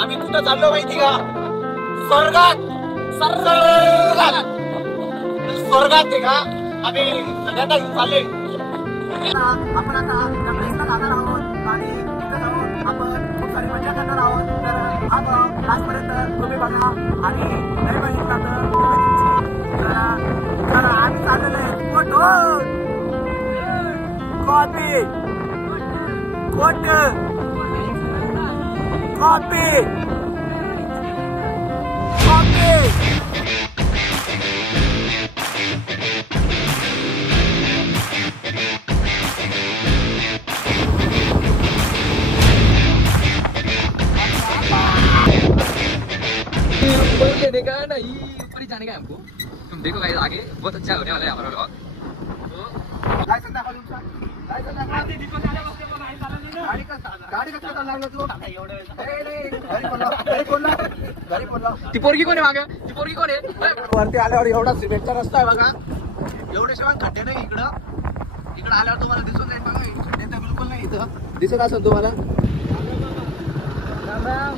आम्ही कुठं चाललो माहिती का? स्वर्गात स्वर्गात का आम्ही सगळ्यांना चालले. आपण आता जंगलीला जाणार आहोत आणि तिथं जाऊन आपण खूप सारी मजा करणार आहोत. तर आपण लास्टपर्यंत तुम्ही बघा आणि नाही बघितला तर आम्ही चाललेलो आहे कॉपी लेने का नहीं, ऊपर ही जाने का है हमको. तुम देखो गाइस आगे बहुत अच्छा होने वाला है हमारा व्लॉग. ती पोरगी कोण आहे मागं? ती पोरगी कोण आहे? वरती आल्यावर एवढा सिमेंटचा रस्ता आहे बघा. एवढे शिवाय खड्डे नाही इकडं आल्यावर तुम्हाला दिसून जाईल बघा. खड्डे तर बिलकुल नाही इथं दिसत असेल तुम्हाला.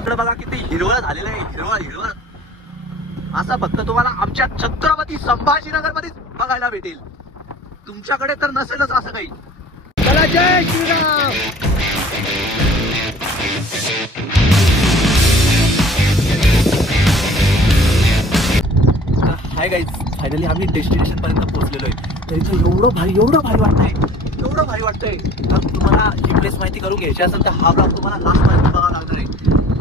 इकडं बघा किती हिरवळ झालेलं आहे. हिरवळ असा फक्त तुम्हाला आमच्या छत्रपती संभाजीनगर मध्येच बघायला भेटेल. तुमच्याकडे तर नसेलच असं काही. चला जय श्रीराम. हाय गाईज, फायनली आम्ही डेस्टिनेशन पर्यंत पोहोचलेलो आहे. तर इथं एवढं भारी वाटतंय. तर तुम्हाला ही प्लेस माहिती करून घ्यायची असेल तर हा ब्लॉग तुम्हाला लास्ट पर्यंत बघावा लागणार आहे.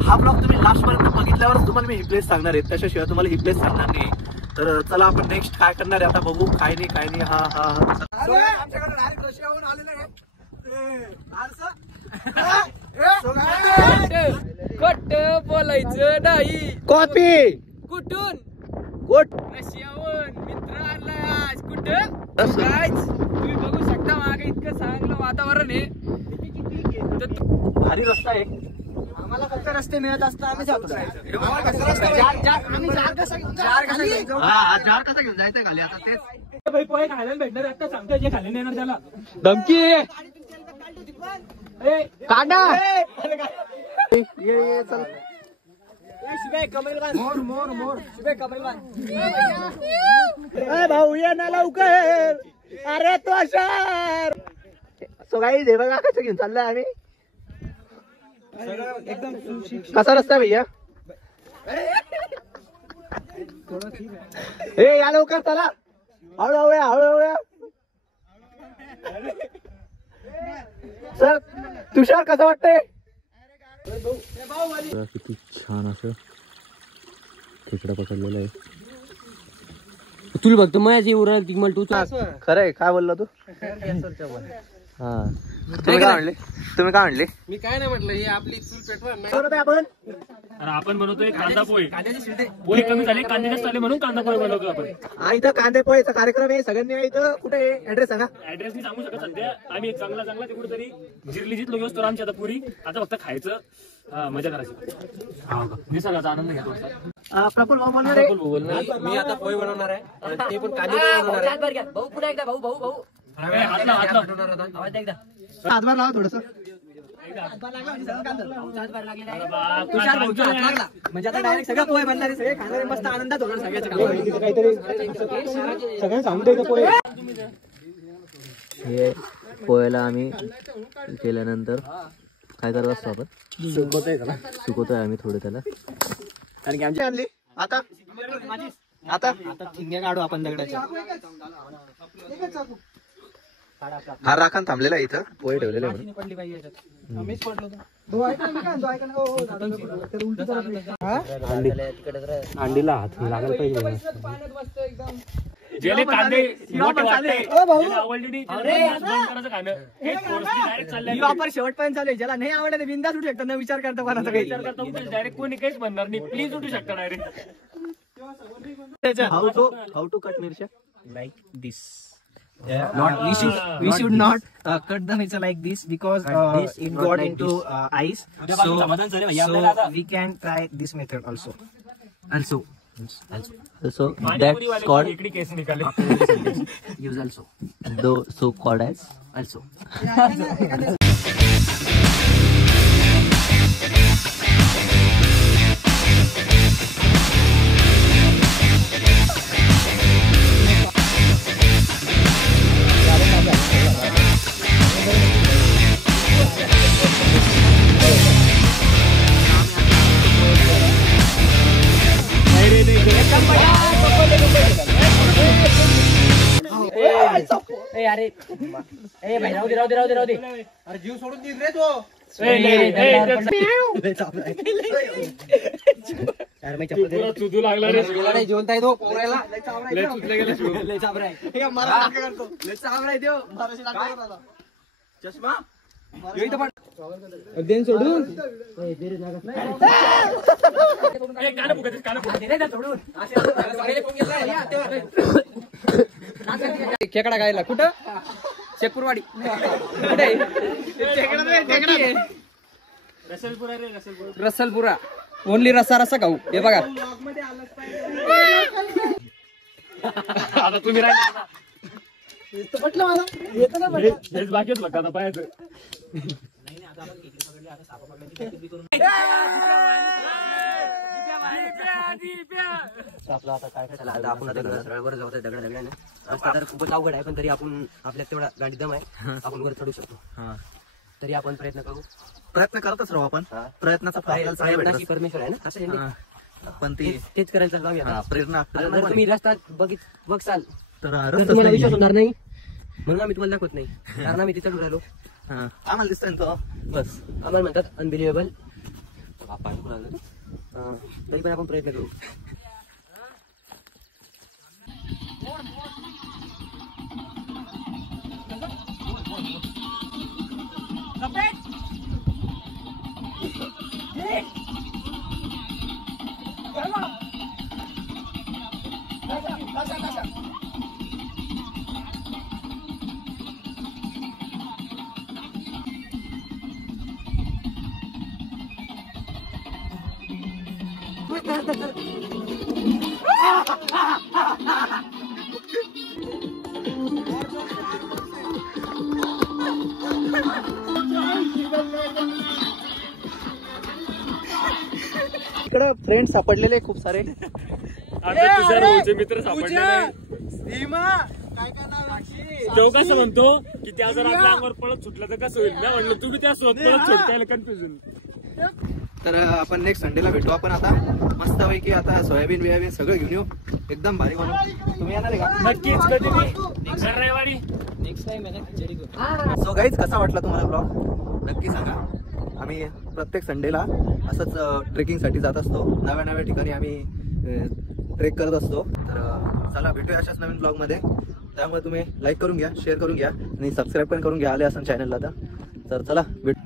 हा ब्लॉग तुम्ही लास्ट पर्यंत बघितल्यावरच तुम्हाला मी ही प्लेस सांगणार आहे. त्याच्याशिवाय तुम्हाला ही प्लेस सांगणार नाही. तर चला आपण नेक्स्ट काय करणार आहे आता बघू. काय नाही. हा आमच्याकडे डायरेक्ट रशियाहून आलेलं आहे. खोट बोलायचं नाही. कॉपी कुठून? रशियाहून मित्र आणलाय आज. कुठं? गाइस तुम्ही बघू शकता मागे इतकं चांगलं वातावरण आहे. भारी रस्ता आहे. आम्हाला फक्त रस्ते मिळत असतात आम्ही जातो. जार कसं घेऊन जायचंय खाली आता तेच पोहे खायला भेटणार आता सांगतो जे खाली नेणार त्याला धमकी कांदा चल. भाऊ ये ना लवकर. अरे तो अशार सो गाईज हे बघा कसं घेऊन चाललंय आम्ही. कसा रस्ता भैया? ए या लवकर चला. हळूहळू सर. तुषार कसं वाटतंय? किती छान असं खेकडा पकडलेला आहे. तुला बघतो माझी उराल ती मला तू खरंय काय बोलला तू? हा तुम्ही काय म्हणले? मी काय नाही म्हटलं. हे आपली चूल पेटवा आपण बनवतोय कांदा पोहे. पोहे कमी झाले, कांदे जास्त आले म्हणून कांदा पोहे बनवतो आपण. इथं कांदे पोहेचा कार्यक्रम आहे. सगळ्यांनी इथं कुठे ऍड्रेस सांगा. ऍड्रेस मी सांगू शकत सध्या. आम्ही एक चांगला ते कुठेतरी जिरली लोक असतो आमची आता पुरी. आता फक्त खायचं, मजा करायची, निसर्गाचा आनंद घ्या. प्रफुल भाऊ बोलणार आहे. मी आता पोहे बनवणार आहे. ते पण कांदे बनवणार आहे. भाऊ पुन्हा एकदा भाऊ हातभार लावा थोडस. म्हणजे आता डायरेक्ट सगळं पोहे बनणार. सगळे खाणारे मस्त आनंदात होणार सगळ्याच्या. काहीतरी सगळ्यांना सांगू द्यायचं पोहे. हे पोह्याला आम्ही केल्यानंतर काय करत असतो आपण? सुकवतोय आम्ही थोडं त्याला. कारण की आमची आणली आता ठिंग्या काढू आपण दगडाच्या. हा राखण थांबलेला आहे इथं. पोहे ठेवलेले अंडीला हात लागायला पाहिजे. जेले कांदे वापर शेवटपर्यंत चालू आहे. ज्याला नाही आवडत बिंदास उठू शकतो. न विचार करता कोणाचा काही डायरेक्ट कोणी काहीच म्हणणार नाही. प्लीज उठू शकता डायरेक्ट. हाऊ टू कट मिरच्या like this. We should not cut the mircha like this because it got into ice. So we can try this method also. So that's called Use also. so called as Also. अरे ए भाई राहू दे अरे जीव सोडून दे रे तो चुदू लागला रे नाही जेवणता येतो पोरायला लय चुदले गेले शिव. लय चाबरा आहे मला नाटक करतो लय चाबरा आहे देव मराठी नाटक करतो चष्मा यो इथं पण देन सोडून कान फुकत कान खेकडा गायला कुठं शेखपूरवाडी कुठे रसलपुरा ओनली रस्सा खाऊ हे बघा आता तुम्ही म्हटलं मला हेच बाकीच बघा आता पाहायचं आपला आता काय आता आपण आता सरळवर जाऊ दगडाने रस्ता तर खूपच अवघड आहे पण तरी आपण आपल्यात तेवढा गाडी दम आहे आपण वर चढू शकतो तरी आपण प्रयत्न करू प्रयत्न करतच राहू आपण प्रयत्नाचा फळ परमेश्वर आहे ना असं पण ती तेच करायचं चालू आहे आता. प्रेरणा आता जर तुम्ही रस्ता बघसाल तर तर तुम्हाला विश्वास होणार नाही म्हणून आम्ही तुम्हाला दाखवत नाही कारण आम्ही तिथे राहिलो आम्हाला दिसतंय तो बस आम्हाला म्हणतात अनबिलिव्हेबल तरी पण आपण प्रयत्न करू इकडे फ्रेंड सापडलेले खूप सारे आता तुझ्या रोजचे मित्र सापडले तो कसं म्हणतो की त्या जर आपल्या अंगावर पळत सुटलं तर कसं होईल नाही म्हणलं तुम्ही त्या पळत सुटतायला कन्फ्युजन तर आपण नेक्स्ट संडेला भेटू आपण आता मस्त पैकी आता सोयाबीन बियाबीन सगळं घेऊन येऊ एकदम भारी बनवू तुम्ही येणार आहे का नक्कीच कधी नाही रविवारी नेक्स्ट टाइम आहे ना खिचडी करू. सो गाईज कसा वाटला तुम्हाला ब्लॉग नक्की सांगा आम्ही प्रत्येक संडेला असंच ट्रेकिंगसाठी जात असतो नव्या नव्या ठिकाणी आम्ही ट्रेक करत असतो तर चला भेटूया अशाच नवीन ब्लॉगमध्ये त्यामुळे तुम्ही लाईक करून घ्या शेअर करून घ्या आणि सबस्क्राईब पण करून घ्या आले असं चॅनलला तर चला भेटू